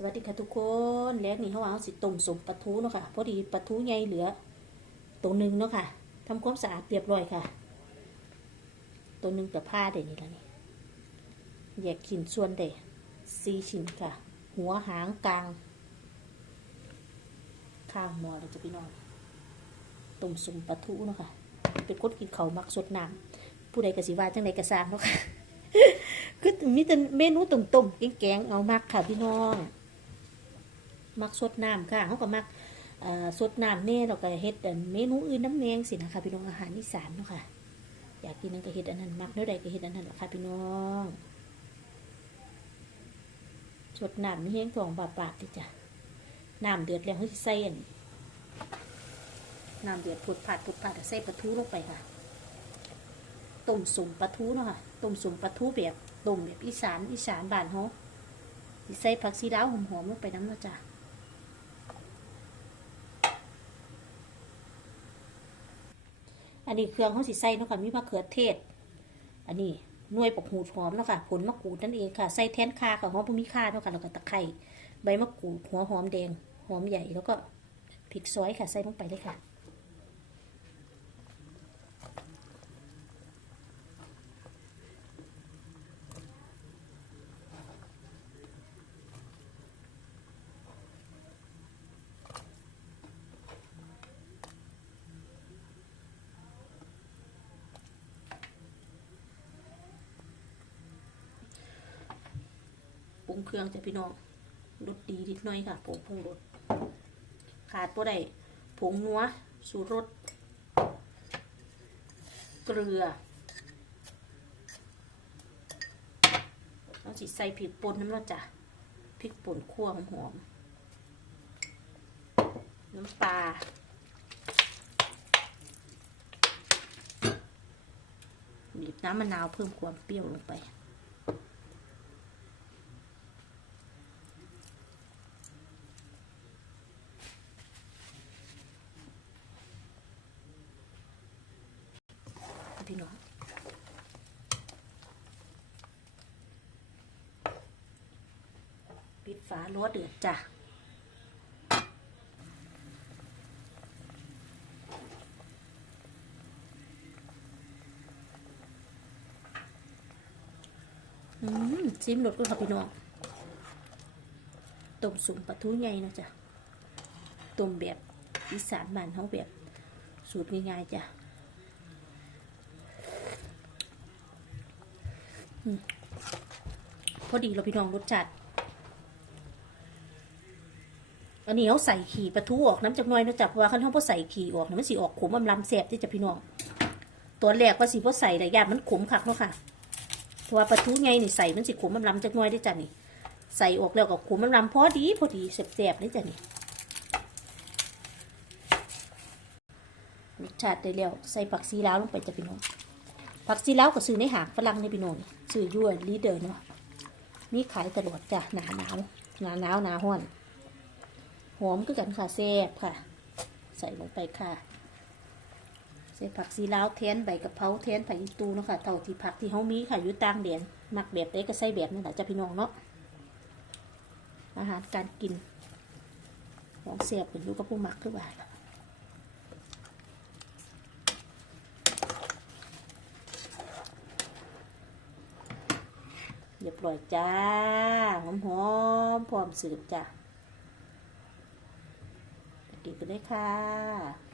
สวัสดีค่ะทุกคนแล้วนี่เขาว่าเขาสิต้มสมปลาทูเนาะค่ะพอดีปลาทูใหญ่เหลือ ตัวหนึ่งเนาะค่ะทำความสะอาดเรียบร้อยค่ะ ตัวหนึ่งกับผ้าเดี๋ยวนี้แล้วนี่แยกชิ้นส่วนเด้สี่ชิ้นค่ะ หัวหางกลาง ข้างมอเราจะพี่น้องต้มสมปลาทูเนาะค่ะเป็นคนกินเขามักสดน้ำผู้ใดกระสิว่าจังใดกระซางเนาะค่ะคือมีแต่เมนูต้มๆแกงๆเอามักค่ะพี่น้อง มักสดน้ำค่ะเขาก็มักสดน้ำแน่เราก็เฮ็ดเมนูอื่นน้ำแนงสินะคะพี่น้องอาหารอีสานเนาะค่ะอยากกินนั่นก็เฮ็ดอันนั้นมักเนื้อใดก็เฮ็ดอันนั้นแหละค่ะพี่น้องสดน้ำนี่แห้งทองบาปาดจ้ะน้ำเดือดแล้วเขาสิใส่อันน้ำเดือดผุดผัดผุดผัดใส่ปลาทูลงไปค่ะต้มสุ่มปลาทูเนาะค่ะต้มสุ่มปลาทูแบบต้มแบบอีสานอีสานบ้านเขาใส่ผักซีดาวหอมๆลงไปน้ำเนาะจ้ะ อันนี้เครื่องเขาสิใส่เนาะค่ะมีมะเขือเทศ อันนี้หน่วยปกหูหอมเนาะค่ะผลมะกรูดนั่นเองค่ะใส่แทนคาค่ะหอมพวกมีค่าเนาะค่ะแล้วก็ตะไคร้ใบมะกรูดหัวหอมแดงหอมใหญ่แล้วก็พริกซอยค่ะใส่ลงไปเลยค่ะ งเครื่องจะพี่น้องรสดีนิดหน่อยค่ะผงปรุงรสขาดตัวใดผงนัวสูตรรสเกลือเราสิใส่พริกป่นน้ำเราะจ้ะพริกป่นคั่วหอมน้ำปลาบีบน้ำมะนาวเพิ่มความเปรี้ยวลงไป พี่น้องปิดฝาล้อเดือดจ้ะซิมรสก็ค่ะพี่น้องต้มสุ่มปลาทูใหญ่นะจ๊ะต้มแบบอีสานบ้านเขาแบบสูตรง่ายๆจ้ะ พอดีเราพี่น้องรสจัดอันนี้เขาใส่ขี่ปลาทูออกน้ำจากน้อยนะจ๊ะเพระว่าขั้นเขาพอใส่ขี่ออกนะมันสีออกขมอำลำแสบที่จะพี่น้องตัวแรกว่าสีพอใส่แต่ยามันขมคักเนาะค่ะเพราะว่าปลาทูไงนี่ใส่มันสีขมอำลำจากน้อยได้จ้ะนี่ใส่ออกแล้วก็ขมอำลำพอดีพอดีแสบๆได้จ้ะนี่รสชาติได้แล้วใส่ผักซีลาวลงไปจ้ะพี่น้อง ผักซีล้าก็ซื้อในหางฝรั่งในพี่น้องซื้อยั่วลีเดอร์เนาะมีขายตลอดจ้ะหนาหนาวหนาหนาวหนาห้อนหอมก็กันค่ะแซ่บค่ะ ใส่ลงไปค่ะใส่ผักซีลาวแทนใบกะเพราแทนผักอีตูเนาะค่ะเท่าที่ผักที่เขามีค่ะอยู่ต่างแดนมักแบบใดก็ใส่แบบนี้แหละจ้ะพี่น้องเนาะอาหารการกินของเสียบเป็นลูกกับผู้มักคือว่าล่ะ เรียบร้อยจ้า หอมหอมๆพร้อมสืบจ้ากินกันได้ค่ะ